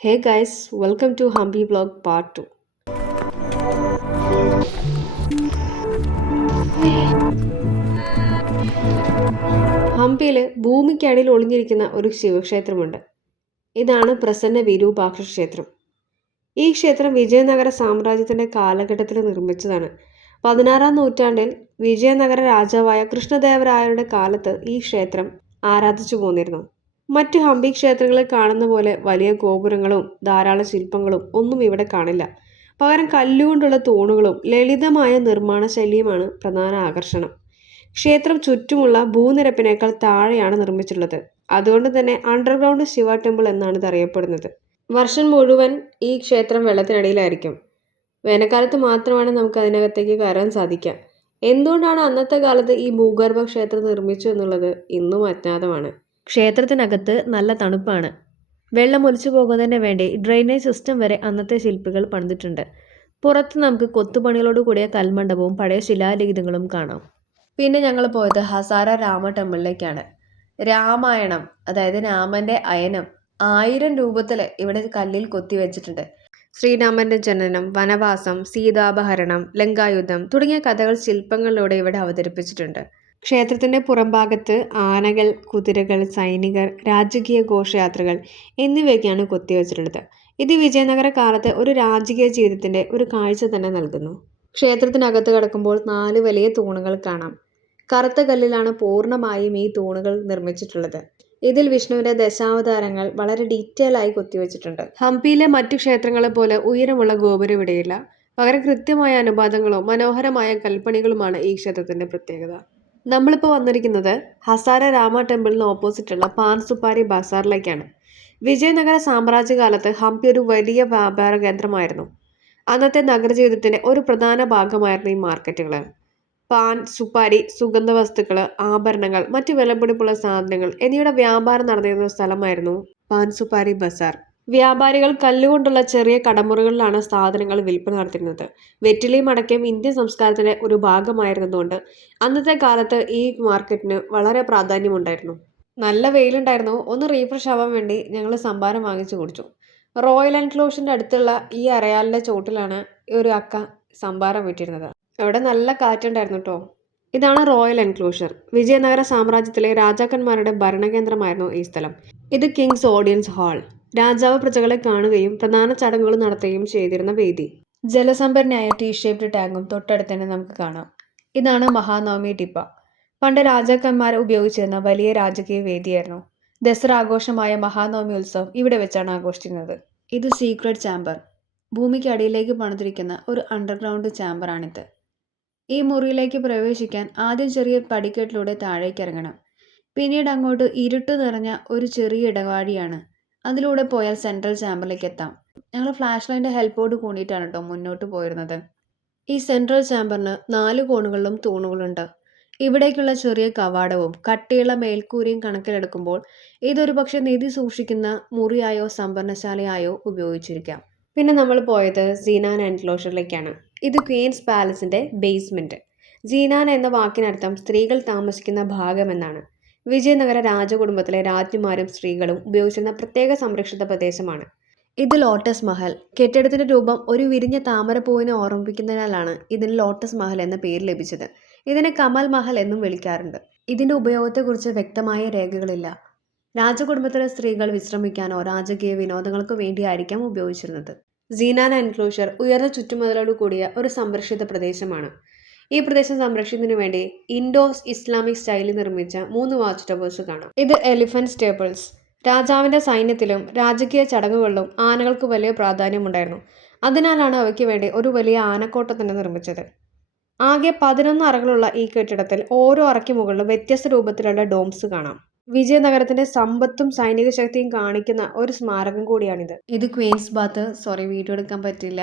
Hey guys, welcome to Hampi Vlog Part 2. ഹംപിയിൽ ഭൂമിക്കടിയിൽ ഒളിഞ്ഞിരിക്കുന്ന ഒരു ശിവക്ഷേത്രമുണ്ട്. ഇതാണ് പ്രസന്ന വിരൂപാക്ഷ ക്ഷേത്രം. ഈ ക്ഷേത്രം വിജയനഗര സാമ്രാജ്യത്തിന്റെ കാലഘട്ടത്തിൽ നിർമ്മിച്ചതാണ്. 16-ാം നൂറ്റാണ്ടിൽ വിജയനഗര രാജാവായ കൃഷ്ണദേവരായരുടെ കാലത്ത് ഈ ക്ഷേത്രം ആരാധിച്ചു പോന്നിരുന്നു. മറ്റു ഹംപി ക്ഷേത്രങ്ങളിൽ കാണുന്ന പോലെ വലിയ ഗോപുരങ്ങളും ധാരാളം ശില്പങ്ങളും ഒന്നും ഇവിടെ കാണില്ല. പകരം കല്ലുകൊണ്ടുള്ള തൂണുകളും ലളിതമായ നിർമ്മാണ ശൈലിയുമാണ് പ്രധാന ആകർഷണം. ക്ഷേത്രം ചുറ്റുമുള്ള ഭൂനിരപ്പിനേക്കാൾ താഴെയാണ് നിർമ്മിച്ചിട്ടുള്ളത്. അതുകൊണ്ട് തന്നെ അണ്ടർഗ്രൗണ്ട് ശിവ ടെമ്പിൾ എന്നാണ് ഇത് അറിയപ്പെടുന്നത്. വർഷം മുഴുവൻ ഈ ക്ഷേത്രം വെള്ളത്തിനടിയിലായിരിക്കും. വേനൽക്കാലത്ത് മാത്രമാണ് നമുക്ക് അതിനകത്തേക്ക് കയറാൻ സാധിക്കുക. എന്തുകൊണ്ടാണ് അന്നത്തെ കാലത്ത് ഈ ഭൂഗർഭ ക്ഷേത്രം നിർമ്മിച്ചു എന്നുള്ളത് ഇന്നും അജ്ഞാതമാണ്. ക്ഷേത്രത്തിനകത്ത് നല്ല തണുപ്പാണ്. വെള്ളം ഒലിച്ചു പോകുന്നതിന് വേണ്ടി ഡ്രെയിനേജ് സിസ്റ്റം വരെ അന്നത്തെ ശില്പികൾ പണിതിട്ടുണ്ട്. പുറത്ത് നമുക്ക് കൊത്തുപണികളോട് കൂടിയ കൽമണ്ഡപവും പഴയ ശിലാലിഖിതങ്ങളും കാണാം. പിന്നെ ഞങ്ങൾ പോയത് ഹസാര രാമ ടെമ്പിളിലേക്കാണ്. രാമായണം, അതായത് രാമന്റെ അയനം 1000 രൂപത്തിൽ ഇവിടെ കല്ലിൽ കൊത്തിവെച്ചിട്ടുണ്ട്. ശ്രീരാമന്റെ ജനനം, വനവാസം, സീതാപഹരണം, ലങ്കായുദ്ധം തുടങ്ങിയ കഥകൾ ശില്പങ്ങളിലൂടെ ഇവിടെ അവതരിപ്പിച്ചിട്ടുണ്ട്. ക്ഷേത്രത്തിന്റെ പുറംഭാഗത്ത് ആനകൾ, കുതിരകൾ, സൈനികർ, രാജകീയ ഘോഷയാത്രകൾ എന്നിവയൊക്കെയാണ് കൊത്തിവെച്ചിട്ടുള്ളത്. ഇത് വിജയനഗര കാലത്തെ ഒരു രാജകീയ ജീവിതത്തിന്റെ ഒരു കാഴ്ച തന്നെ നൽകുന്നു. ക്ഷേത്രത്തിനകത്ത് കിടക്കുമ്പോൾ 4 വലിയ തൂണുകൾ കാണാം. കറുത്ത കല്ലിലാണ് പൂർണ്ണമായും ഈ തൂണുകൾ നിർമ്മിച്ചിട്ടുള്ളത്. ഇതിൽ വിഷ്ണുവിന്റെ ദശാവതാരങ്ങൾ വളരെ ഡീറ്റെയിൽ ആയി കൊത്തിവെച്ചിട്ടുണ്ട്. ഹംപിയിലെ മറ്റു ക്ഷേത്രങ്ങളെ പോലെ ഉയരമുള്ള ഗോപുരം ഇവിടെയില്ല. പകരം കൃത്യമായ അനുപാതങ്ങളും മനോഹരമായ കൽപ്പണികളുമാണ് ഈ ക്ഷേത്രത്തിന്റെ പ്രത്യേകത. നമ്മളിപ്പോൾ വന്നിരിക്കുന്നത് ഹസാര രാമ ടെമ്പിളിന് ഓപ്പോസിറ്റുള്ള പാൻ സുപ്പാരി ബസാറിലേക്കാണ്. വിജയനഗര സാമ്രാജ്യകാലത്ത് ഹംപി ഒരു വലിയ വ്യാപാര കേന്ദ്രമായിരുന്നു. അന്നത്തെ നഗരജീവിതത്തിന്റെ ഒരു പ്രധാന ഭാഗമായിരുന്നു ഈ മാർക്കറ്റുകൾ. പാൻ, സുപ്പാരി, സുഗന്ധ വസ്തുക്കൾ, ആഭരണങ്ങൾ, മറ്റു വിലപിടിപ്പുള്ള സാധനങ്ങൾ എന്നിവയുടെ വ്യാപാരം നടന്നിരുന്ന സ്ഥലമായിരുന്നു പാൻ സുപ്പാരി ബസാർ. വ്യാപാരികൾ കല്ലുകൊണ്ടുള്ള ചെറിയ കടമുറികളിലാണ് സാധനങ്ങൾ വിൽപ്പന നടത്തിയിരുന്നത്. വെറ്റിലയും അടക്കയും ഇന്ത്യൻ സംസ്കാരത്തിന്റെ ഒരു ഭാഗമായിരുന്നതുകൊണ്ട് അന്നത്തെ കാലത്ത് ഈ മാർക്കറ്റിന് വളരെ പ്രാധാന്യമുണ്ടായിരുന്നു. നല്ല വെയിലുണ്ടായിരുന്നു. ഒന്ന് റീഫ്രഷ് ആവാൻ വേണ്ടി ഞങ്ങൾ സംഭാരം വാങ്ങിച്ചു കുടിച്ചു. റോയൽ എൻക്ലോഷറിന്റെ അടുത്തുള്ള ഈ അരയാലിന്റെ ചോട്ടിലാണ് ഒരു അക്ക സംഭാരം വിറ്റിരുന്നത്. അവിടെ നല്ല കാറ്റുണ്ടായിരുന്നു കേട്ടോ. ഇതാണ് റോയൽ എൻക്ലോഷർ. വിജയനഗര സാമ്രാജ്യത്തിലെ രാജാക്കന്മാരുടെ ഭരണകേന്ദ്രമായിരുന്നു ഈ സ്ഥലം. ഇത് കിങ്സ് ഓഡിയൻസ് ഹാൾ. രാജാവ് പ്രജകളെ കാണുകയും പ്രധാന ചടങ്ങുകൾ നടത്തുകയും ചെയ്തിരുന്ന വേദി. ജലസംഭരണിയായ ടീ ഷേപ്ഡ് ടാങ്കും തൊട്ടടുത്ത് തന്നെ നമുക്ക് കാണാം. ഇതാണ് മഹാനവമി ടിപ്പ. പണ്ട് രാജാക്കന്മാർ ഉപയോഗിച്ചിരുന്ന വലിയ രാജകീയ വേദിയായിരുന്നു. ദസറ ആഘോഷമായ മഹാനവമി ഉത്സവം ഇവിടെ വെച്ചാണ് ആഘോഷിച്ചിരുന്നത്. ഇത് സീക്രട്ട് ചാമ്പർ. ഭൂമിക്ക് അടിയിലേക്ക് പണിതിരിക്കുന്ന ഒരു അണ്ടർഗ്രൗണ്ട് ചാമ്പറാണിത്. ഈ മുറിയിലേക്ക് പ്രവേശിക്കാൻ ആദ്യം ചെറിയ പടിക്കെട്ടിലൂടെ താഴേക്ക് ഇറങ്ങണം. പിന്നീട് അങ്ങോട്ട് ഇരുട്ട് നിറഞ്ഞ ഒരു ചെറിയ ഇടവാഴിയാണ്. അതിലൂടെ പോയാൽ സെൻട്രൽ ചാമ്പറിലേക്ക് എത്താം. ഞങ്ങൾ ഫ്ലാഷ് ലൈറ്റിന്റെ ഹെൽപ്പോട് കൂടിയിട്ടാണ് കേട്ടോ മുന്നോട്ട് പോയിരുന്നത്. ഈ സെൻട്രൽ ചാമ്പറിന് 4 കോണുകളിലും തൂണുകളുണ്ട്. ഇവിടേക്കുള്ള ചെറിയ കവാടവും കട്ടിയുള്ള മേൽക്കൂരയും കണക്കിലെടുക്കുമ്പോൾ ഇതൊരു പക്ഷേ നിധി സൂക്ഷിക്കുന്ന മുറിയായോ സംഭരണശാലയായോ ഉപയോഗിച്ചിരിക്കാം. പിന്നെ നമ്മൾ പോയത് സീനാൻ എൻക്ലോഷറിലേക്കാണ്. ഇത് ക്വീൻസ് പാലസിന്റെ ബേസ്മെന്റ്. സീനാൻ എന്ന വാക്കിനർത്ഥം സ്ത്രീകൾ താമസിക്കുന്ന ഭാഗം എന്നാണ്. വിജയനഗര രാജകുടുംബത്തിലെ രാജ്ഞിമാരും സ്ത്രീകളും ഉപയോഗിച്ചിരുന്ന പ്രത്യേക സംരക്ഷിത പ്രദേശമാണ് ഇത്. ലോട്ടസ് മഹൽ. കെട്ടിടത്തിന്റെ രൂപം ഒരു വിരിഞ്ഞ താമരപ്പൂവിനെ ഓർമ്മിപ്പിക്കുന്നതിനാലാണ് ഇതിന് ലോട്ടസ് മഹൽ എന്ന പേര് ലഭിച്ചത്. ഇതിനെ കമൽ മഹൽ എന്നും വിളിക്കാറുണ്ട്. ഇതിന്റെ ഉപയോഗത്തെക്കുറിച്ച് വ്യക്തമായ രേഖകളില്ല. രാജകുടുംബത്തിലെ സ്ത്രീകൾ വിശ്രമിക്കാനോ രാജകീയ വിനോദങ്ങൾക്കോ വേണ്ടിയായിരിക്കാം ഉപയോഗിച്ചിരുന്നത്. സീനാൻ എൻക്ലോഷർ ഉയർന്ന ചുറ്റുമതിലോട് കൂടിയ ഒരു സംരക്ഷിത പ്രദേശമാണ്. ഈ പ്രദേശം സംരക്ഷിക്കുന്നതിനു വേണ്ടി ഇൻഡോ ഇസ്ലാമിക് സ്റ്റൈലിൽ നിർമ്മിച്ച 3 വാച്ച് ടവേഴ്സ് കാണാം. ഇത് എലിഫന്റ് സ്റ്റേബിൾസ്. രാജാവിന്റെ സൈന്യത്തിലും രാജകീയ ചടങ്ങുകളിലും ആനകൾക്ക് വലിയ പ്രാധാന്യമുണ്ടായിരുന്നു. അതിനാലാണ് അവയ്ക്ക് വേണ്ടി ഒരു വലിയ ആനക്കോട്ട തന്നെ നിർമ്മിച്ചത്. ആകെ 11 അറകളുള്ള ഈ കെട്ടിടത്തിൽ ഓരോ അറയ്ക്ക് മുകളിലും വ്യത്യസ്ത രൂപത്തിലുള്ള ഡോംസ് കാണാം. വിജയനഗരത്തിന്റെ സമ്പത്തും സൈനിക ശക്തിയും കാണിക്കുന്ന ഒരു സ്മാരകം കൂടിയാണിത്. ഇത് ക്വീൻസ് ബാത്ത്. വീഡിയോ എടുക്കാൻ പറ്റില്ല.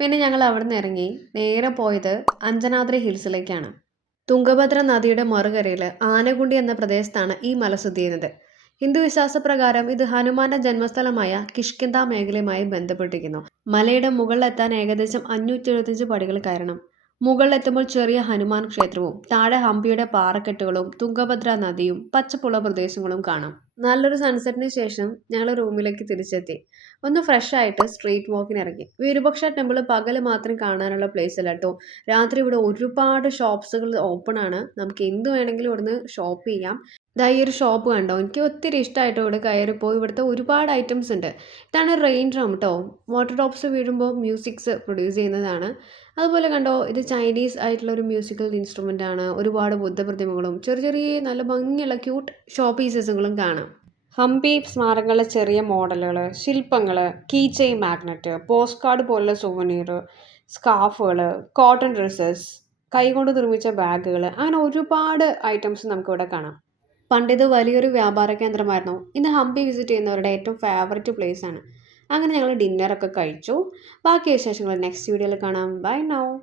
പിന്നെ ഞങ്ങൾ അവിടെ നിന്ന് ഇറങ്ങി നേരെ പോയത് അഞ്ജനാദ്രി ഹിൽസിലേക്കാണ്. തുംഗഭദ്ര നദിയുടെ മറുകരയിൽ ആനകുണ്ടി എന്ന പ്രദേശത്താണ് ഈ മല സ്ഥിതി ചെയ്യുന്നത്. ഹിന്ദു വിശ്വാസപ്രകാരം ഇത് ഹനുമാന്റെ ജന്മസ്ഥലമായ കിഷ്കിന്ധ മേഖലയുമായി ബന്ധപ്പെട്ടിരിക്കുന്നു. മലയുടെ മുകളിലെത്താൻ ഏകദേശം 575 പടികൾ കയറണം. മുകളിലെത്തുമ്പോൾ ചെറിയ ഹനുമാൻ ക്ഷേത്രവും താഴെ ഹംപിയുടെ പാറക്കെട്ടുകളും തുംഗഭദ്ര നദിയും പച്ചപ്പുള്ള പ്രദേശങ്ങളും കാണാം. നല്ലൊരു സൺസെറ്റിന് ശേഷം ഞങ്ങൾ റൂമിലേക്ക് തിരിച്ചെത്തി. ഒന്ന് ഫ്രഷ് ആയിട്ട് സ്ട്രീറ്റ് വാക്കിന് ഇറങ്ങി. വിരൂപാക്ഷ ടെമ്പിൾ പകല് മാത്രം കാണാനുള്ള പ്ലേസ് അല്ല ട്ടോ. രാത്രി ഇവിടെ ഒരുപാട് ഷോപ്സുകൾ ഓപ്പൺ ആണ്. നമുക്ക് എന്ത് വേണമെങ്കിലും ഇവിടുന്ന് ഷോപ്പ് ചെയ്യാം. ദാ ഈ ഒരു ഷോപ്പ് കണ്ടോ? എനിക്ക് ഒത്തിരി ഇഷ്ടമായിട്ടോ ഇവിടെ കയറിയപ്പോൾ. ഇവിടുത്തെ ഒരുപാട് ഐറ്റംസ് ഉണ്ട്. ഇതാണ് റെയിൻ ഡ്രം ട്ടോ. വാട്ടർ ഡ്രോപ്സ് വീഴുമ്പോൾ മ്യൂസിക്സ് പ്രൊഡ്യൂസ് ചെയ്യുന്നതാണ്. അതുപോലെ കണ്ടോ ഇത് ചൈനീസ് ആയിട്ടുള്ള ഒരു മ്യൂസിക്കൽ ഇൻസ്ട്രുമെൻ്റ് ആണ്. ഒരുപാട് ബുദ്ധപ്രതിമകളും ചെറിയ ചെറിയ നല്ല ഭംഗിയുള്ള ക്യൂട്ട് ഷോ പീസസുകളും കാണാം. ഹംപി സ്മാരകങ്ങളിലെ ചെറിയ മോഡലുകൾ, ശില്പങ്ങൾ, key chain magnet, postcard പോലുള്ള സുവനീർ, സ്കാർഫുകൾ, കോട്ടൺ ഡ്രസ്സസ്, കൈകൊണ്ട് നിർമ്മിച്ച ബാഗുകൾ, അങ്ങനെ ഒരുപാട് ഐറ്റംസ് നമുക്കിവിടെ കാണാം. പണ്ടിത് വലിയൊരു വ്യാപാര കേന്ദ്രമായിരുന്നു. ഇന്ന് ഹംപി വിസിറ്റ് ചെയ്യുന്നവരുടെ ഏറ്റവും ഫേവററ്റ് പ്ലേസ് ആണ്. അങ്ങനെ ഞങ്ങൾ ഡിന്നറൊക്കെ കഴിച്ചു. ബാക്കി വിശേഷങ്ങൾ നെക്സ്റ്റ് വീഡിയോയിൽ കാണാം. Buy now.